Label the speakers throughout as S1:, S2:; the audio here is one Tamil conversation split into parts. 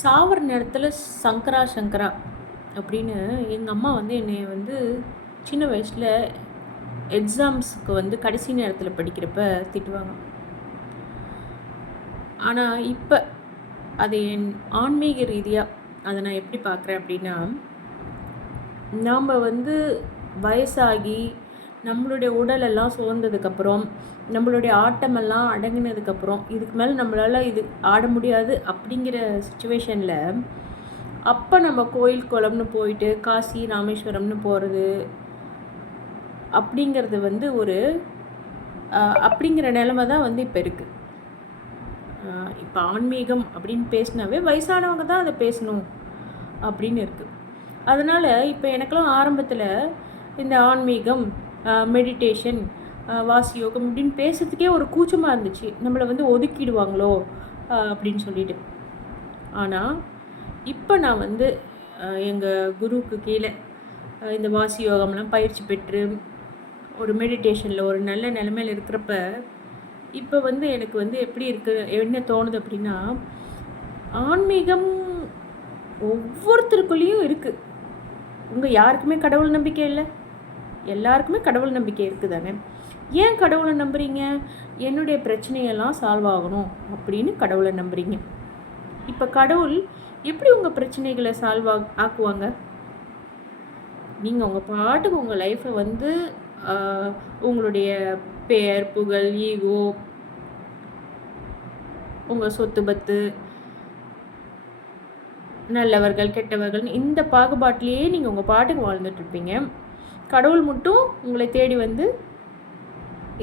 S1: சாவர நேரத்தில் சங்கரா சங்கரா அப்படின்னு எங்கள் அம்மா வந்து என்னை வந்து சின்ன வயசில் எக்ஸாம்ஸுக்கு வந்து கடைசி நேரத்தில் படிக்கிறப்ப திட்டுவாங்க. ஆனால் இப்போ அது என் ஆன்மீக ரீதியாக அதை நான் எப்படி பார்க்குறேன் அப்படின்னா நாம் வந்து வயசாகி நம்மளுடைய உடலெல்லாம் சோர்ந்ததுக்கப்புறம் நம்மளுடைய ஆட்டமெல்லாம் அடங்கினதுக்கப்புறம் இதுக்கு மேலே நம்மளால் இது ஆட முடியாது அப்படிங்கிற சுச்சுவேஷனில் அப்போ நம்ம கோயில் குளம்னு போயிட்டு காசி ராமேஸ்வரம்னு போகிறது அப்படிங்கிறது வந்து ஒரு அப்படிங்கிற நிலமை தான் வந்து இப்போ இருக்குது இப்போ ஆன்மீகம் அப்படின்னு பேசினாவே வயசானவங்க தான் அதை பேசணும் அப்படின்னு இருக்குது அதனால் இப்போ எனக்கெல்லாம் ஆரம்பத்தில் இந்த ஆன்மீகம் மெடிடேஷன் வாசி யோகம் இப்படின்னு பேசுறதுக்கே ஒரு கூச்சமாக இருந்துச்சு. நம்மளை வந்து ஒதுக்கிடுவாங்களோ அப்படின்னு சொல்லிட்டு. ஆனால் இப்போ நான் வந்து எங்கள் குருவுக்கு கீழே இந்த வாசி யோகம்லாம் பயிற்சி பெற்று ஒரு மெடிடேஷனில் ஒரு நல்ல நிலமையில இருக்கிறப்ப இப்போ வந்து எனக்கு வந்து எப்படி இருக்கு என்ன தோணுது அப்படின்னா ஆன்மீகம் ஒவ்வொருத்தருக்குள்ளேயும் இருக்குது உங்கள் யாருக்குமே கடவுள் நம்பிக்கை இல்லை. எல்லாருக்குமே கடவுள் நம்பிக்கை இருக்குது தானே ஏன் கடவுளை நம்புறீங்க? என்னுடைய பிரச்சனையெல்லாம் சால்வ் ஆகணும் அப்படின்னு கடவுளை நம்புறீங்க. இப்போ கடவுள் எப்படி உங்கள் பிரச்சனைகளை சால்வ் ஆக்குவாங்க? நீங்கள் உங்கள் பாட்டுக்கு உங்கள் லைஃப்பை வந்து உங்களுடைய பெயர் புகழ் ஈகோ உங்கள் சொத்து பத்து நல்லவர்கள் கெட்டவர்கள் இந்த பாகுபாட்டிலேயே நீங்கள் உங்கள் பாட்டுக்கு வாழ்ந்துட்டு இருப்பீங்க. கடவுள் மட்டும் உங்களை தேடி வந்து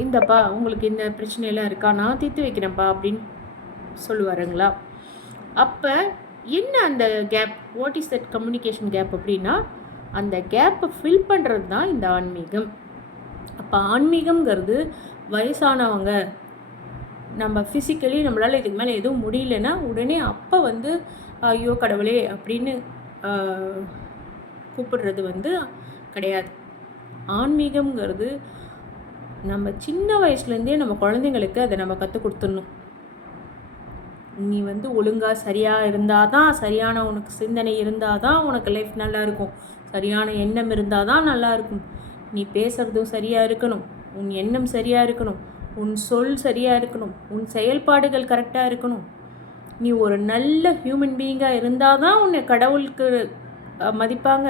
S1: இந்தப்பா உங்களுக்கு இந்த பிரச்சனையெல்லாம் இருக்கா? நான் தீர்த்து வைக்கிறேன்ப்பா அப்படின்னு சொல்லுவாருங்களா? அப்போ என்ன அந்த gap what is that communication gap அப்படின்னா அந்த கேப்பை ஃபில் பண்ணுறது தான் இந்த ஆன்மீகம். அப்போ ஆன்மீகம்ங்கிறது வயசானவங்க நம்ம ஃபிசிக்கலி நம்மளால் இதுக்கு மேலே எதுவும் முடியலன்னா உடனே அப்போ வந்து ஐயோ கடவுளே அப்படின்னு கூப்பிடுறது வந்து கிடையாது. ஆன்மீகம்ங்கிறது நம்ம சின்ன வயசுலேருந்தே நம்ம குழந்தைங்களுக்கு அதை நம்ம கற்றுக் கொடுத்துடணும். நீ வந்து ஒழுங்காக சரியாக இருந்தால் தான் சரியான உனக்கு சிந்தனை இருந்தால் தான் உனக்கு லைஃப் நல்லா இருக்கும் சரியான எண்ணம் இருந்தால் தான் நல்லா இருக்கும் நீ பேசுகிறதும் சரியாக இருக்கணும். உன் எண்ணம் சரியாக இருக்கணும். உன் சொல் சரியாக இருக்கணும். உன் செயல்பாடுகள் கரெக்டாக இருக்கணும். நீ ஒரு நல்ல ஹியூமன் பீயிங்காக இருந்தால் தான் உன்னை கடவுளுக்கு மதிப்பாங்க.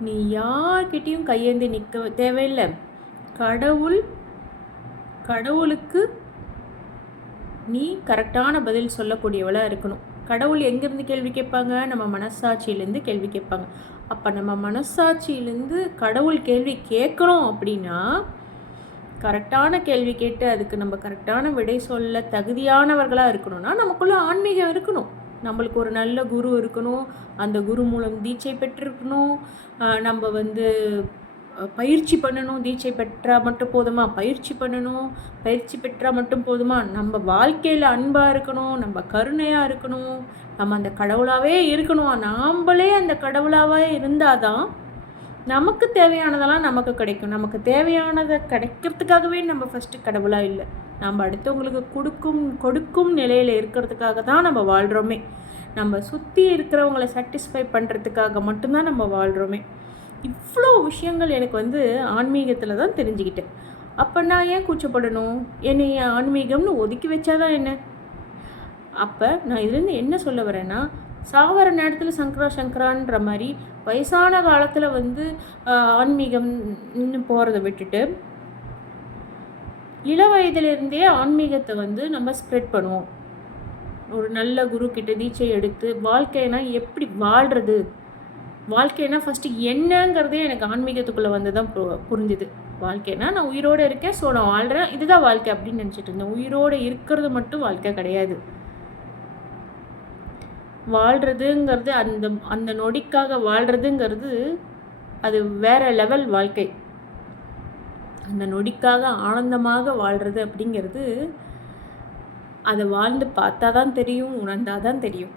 S1: நீ யார்கிட்டேயும் கையேந்தி நிற்க தேவையில்லை. கடவுள் கடவுளுக்கு நீ கரெக்டான பதில் சொல்லக்கூடியவளாக இருக்கணும். கடவுள் எங்கேருந்து கேள்வி கேட்பாங்க? நம்ம மனசாட்சியிலேருந்து கேள்வி கேட்பாங்க. அப்போ நம்ம மனசாட்சியிலேருந்து கடவுள் கேள்வி கேட்கணும் அப்படின்னா கரெக்டான கேள்வி கேட்டு அதுக்கு நம்ம கரெக்டான விடை சொல்ல தகுதியானவர்களாக இருக்கணும்னா நமக்குள்ளே ஆன்மீகம் இருக்கணும். நம்மளுக்கு ஒரு நல்ல குரு இருக்கணும். அந்த குரு மூலம் தீட்சை பெற்றிருக்கணும். நம்ம வந்து பயிற்சி பண்ணணும். தீட்சை பெற்றால் மட்டும் போதுமா? பயிற்சி பண்ணணும். பயிற்சி பெற்றால் மட்டும் போதுமா? நம்ம வாழ்க்கையில் அன்பாக இருக்கணும். நம்ம கருணையாக இருக்கணும். நம்ம அந்த கடவுளாகவே இருக்கணும்? நாம்பளே அந்த கடவுளாகவே இருந்தால் தான் நமக்கு தேவையானதெல்லாம் நமக்கு கிடைக்கும். நமக்கு தேவையானதை கிடைக்கிறதுக்காகவே நம்ம ஃபஸ்ட்டு கடவுளாக இல்லை. நம்ம அடுத்தவங்களுக்கு கொடுக்கும் கொடுக்கும் நிலையில் இருக்கிறதுக்காக தான் நம்ம வாழ்கிறோமே நம்ம சுற்றி இருக்கிறவங்கள சாட்டிஸ்ஃபை பண்ணுறதுக்காக மட்டும்தான் நம்ம வாழ்கிறோமே இவ்வளோ விஷயங்கள் எனக்கு வந்து ஆன்மீகத்தில் தான் தெரிஞ்சுக்கிட்டேன். அப்போ நான் ஏன் கூச்சப்படணும்? என்னை என் ஆன்மீகம்னு ஒதுக்கி வச்சாதான் என்ன? அப்போ நான் இதுலேருந்து என்ன சொல்ல வரேன்னா சாவர நேரத்தில் சங்கரா சங்கரான்ற மாதிரி வயசான காலத்தில் வந்து ஆன்மீகம்னு போகிறத விட்டுட்டு இள வயதிலிருந்தே ஆன்மீகத்தை வந்து நம்ம ஸ்ப்ரெட் பண்ணுவோம். ஒரு நல்ல குரு கிட்ட தீட்சை எடுத்து வாழ்க்கைனா எப்படி வாழ்கிறது வாழ்க்கைனா ஃபஸ்ட்டு என்னங்கிறதே எனக்கு ஆன்மீகத்துக்குள்ளே வந்து தான் பு- புரிஞ்சுது. வாழ்க்கைனா நான் உயிரோடு இருக்கேன் ஸோ நான் வாழ்கிறேன் இதுதான் வாழ்க்கை அப்படின்னு நினச்சிட்டு இருந்தேன். உயிரோடு இருக்கிறது மட்டும் வாழ்க்கை கிடையாது. வாழ்கிறதுங்கிறது அந்த அந்த நொடிக்காக வாழ்கிறதுங்கிறது அது வேற லெவல் வாழ்க்கை. அந்த நொடிக்காக ஆனந்தமாக வாழ்கிறது அப்படிங்கிறது அதை வாழ்ந்து பார்த்தா தான் தெரியும் உணர்ந்தாதான் தெரியும்.